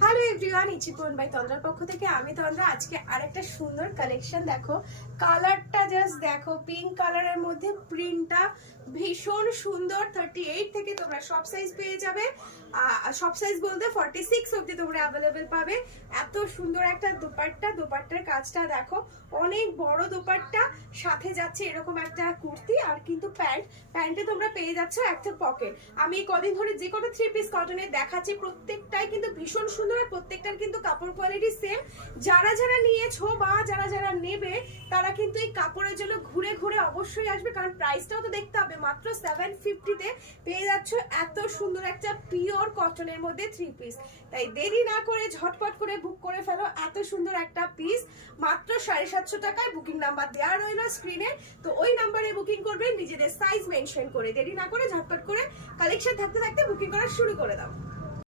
Hello everyone, ইচিপন by তন্দ্রার পক্ষ থেকে আমি তন্দ্রা। আজকে আরেকটা সুন্দর কালেকশন দেখো, কালারটা জাস্ট দেখো, পিঙ্ক কালারের মধ্যে প্রিন্টটা ভীষণ সুন্দর। 38 থেকে তোমরা সব সাইজ পেয়ে যাবে, সব সাইজ বলতে 46 অবধি তোমরা অ্যাভেলেবেল পাবে। এত সুন্দর একটা দোপাট্টা, দোপাট্টার কাজটা দেখো, অনেক বড় দোপাট্টা, সাথে যাচ্ছে এরকম একটা কুর্তি আর কিন্তু প্যান্টে তোমরা পেয়ে যাচ্ছ একটা পকেট। আমি কদিন ধরে যে কটা 3 পিস কটনের দেখাচ্ছি প্রত্যেকটাই কিন্তু ভীষণ সুন্দর, আর প্রত্যেকটার কিন্তু কাপড় কোয়ালিটি সেম। যারা যারা নিয়েছো বা যারা যারা নেবে তারা কিন্তু এই কাপড়ের জন্য ঘুরে ঘুরে অবশ্যই আসবে, কারণ প্রাইসটাও তো দেখতে হবে। মাত্র 750-তে পেয়ে যাচ্ছ এত সুন্দর একটা পিওর কটনের মধ্যে 3 পিস। তাই দেরি না করে ঝটপট করে বুক করে ফেলো এত সুন্দর একটা পিস। মাত্র 750 টাকায় বুকিং নাম্বার দেওয়া রইল স্ক্রিনে, তো ওই নাম্বারে বুকিং করবে নিজেদের সাইজ মেনশন করে। দেরি না করে ঝটপট করে কালেকশন থাকতে থাকতে বুকিং করা শুরু করে দাও।